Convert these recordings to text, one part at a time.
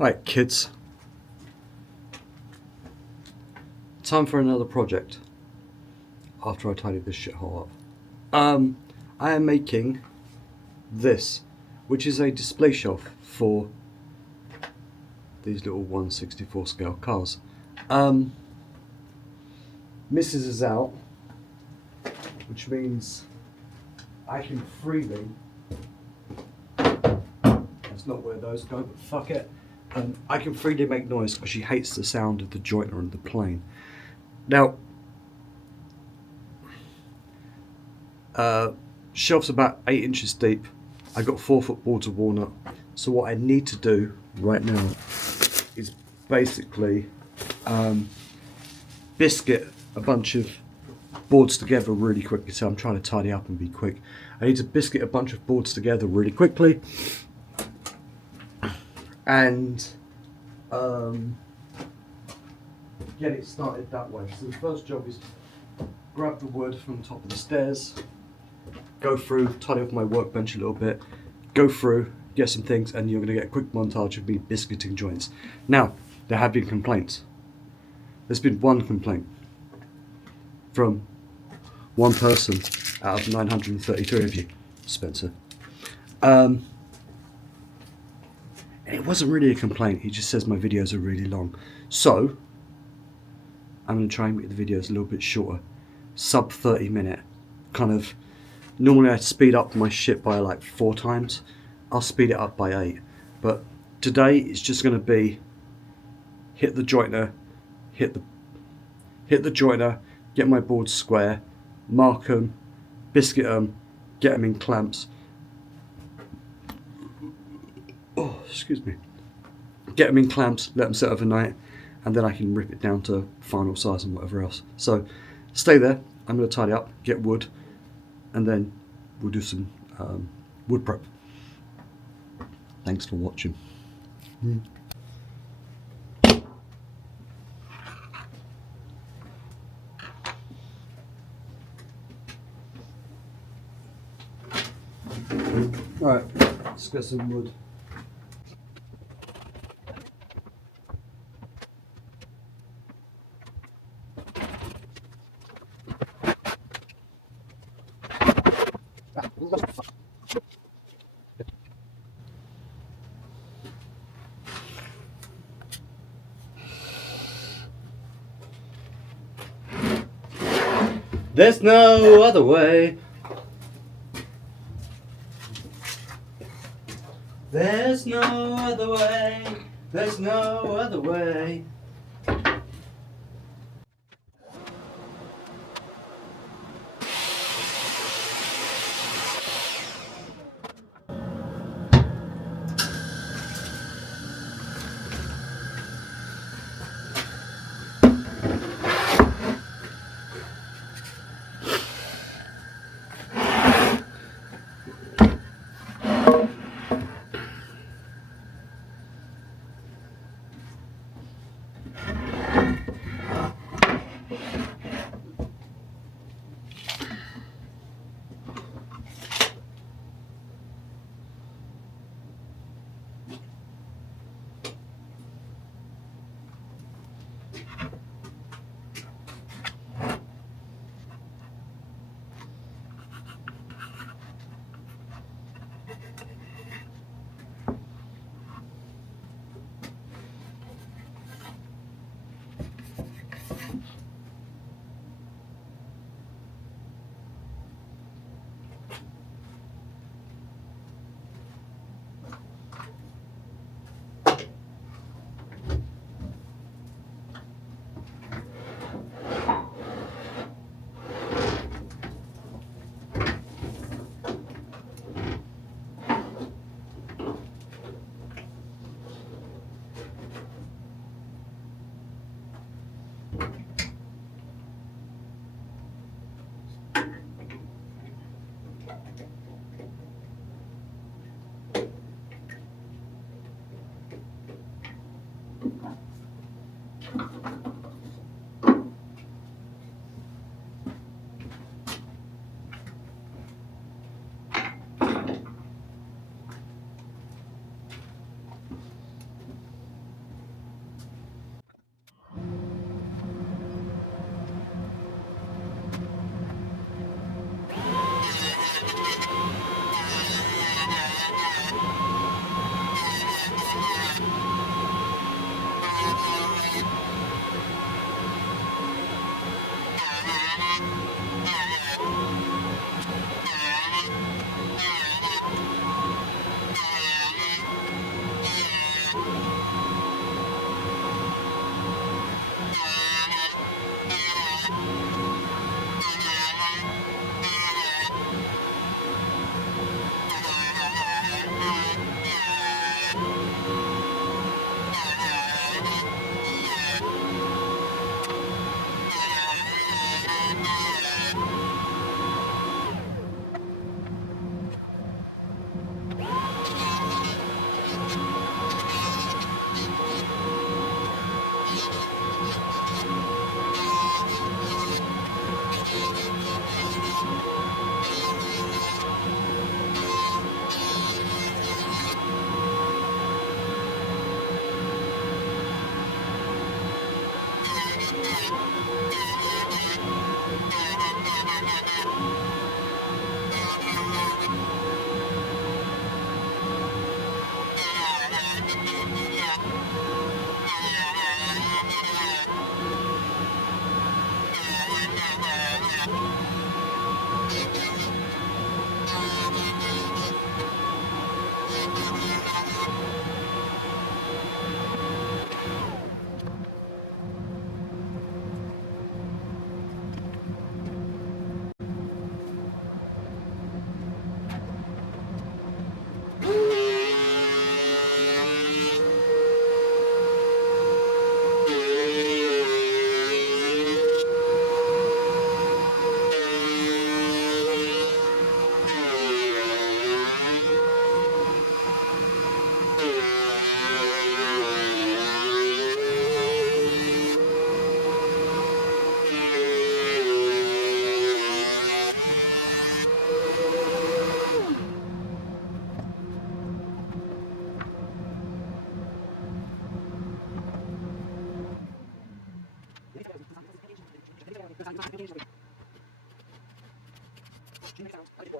Right, kids. Time for another project. After I tidy this shithole up. I am making this, which is a display shelf for these little 1/64 scale cars. Mrs. is out, which means I can freely, that's not where those go, but fuck it. I can freely make noise because she hates the sound of the jointer and the plane. Now, shelf's about 8 inches deep. I got 4-foot boards of walnut. So what I need to do right now is basically biscuit a bunch of boards together really quickly. So I'm trying to tidy up and be quick. I need to biscuit a bunch of boards together really quickly and get it started that way. So the first job is to grab the wood from the top of the stairs, go through, tidy up my workbench a little bit, go through, get some things, and you're going to get a quick montage of me biscuiting joints. Now, there have been complaints. There's been one complaint from one person out of 933 of you, Spencer. And it wasn't really a complaint, he just says my videos are really long. So, I'm going to try and make the videos a little bit shorter. Sub 30 minute. Kind of, normally I speed up my shit by like 4 times. I'll speed it up by 8. But today it's just going to be hit the jointer, hit the jointer, get my boards square, mark them, biscuit them, get them in clamps. Oh, excuse me. Get them in clamps, let them set overnight, and then I can rip it down to final size and whatever else. So stay there. I'm going to tidy up, get wood, and then we'll do some wood prep. Thanks for watching. Alright, let's get some wood. There's no other way. There's no other way. There's no other way.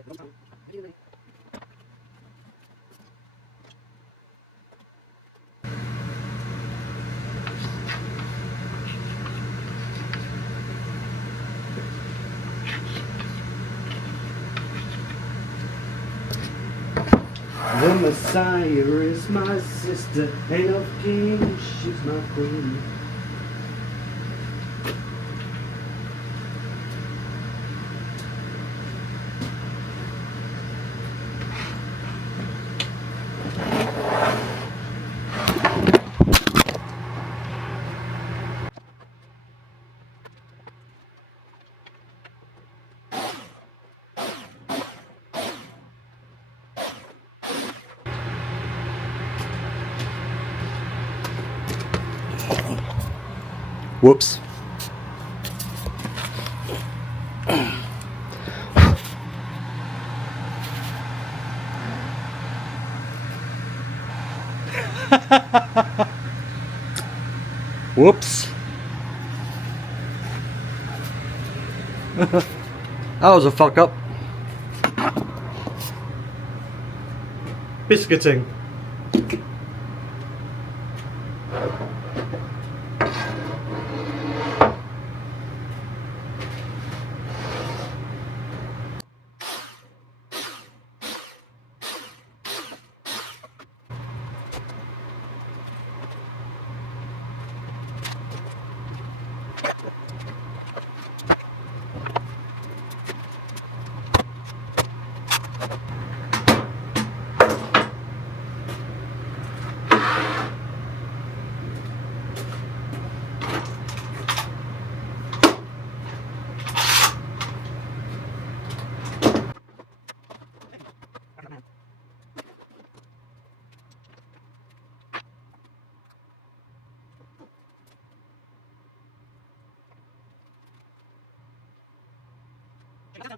The Messiah is my sister, ain't no king, she's my queen. Whoops. Whoops. That was a fuck up. Biscuiting.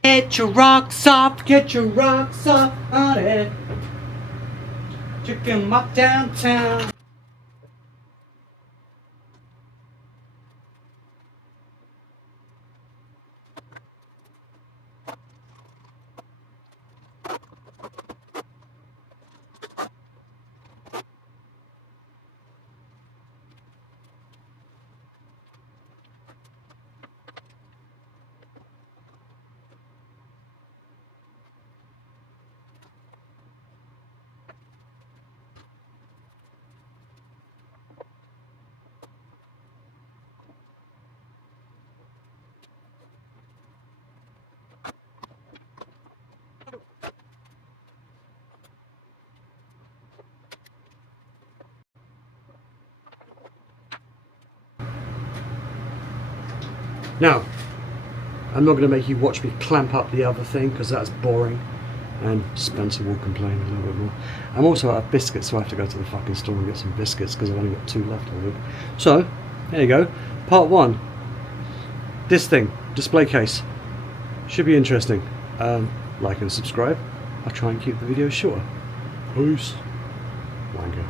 Get your rocks off on it. Took him up downtown. Now, I'm not going to make you watch me clamp up the other thing because that's boring, and Spencer will complain a little bit more. I'm also out of biscuits, so I have to go to the fucking store and get some biscuits because I've only got 2 left, I think. So, there you go. Part 1. This thing, display case. Should be interesting. Like and subscribe. I'll try and keep the videos shorter. Peace. Wanker.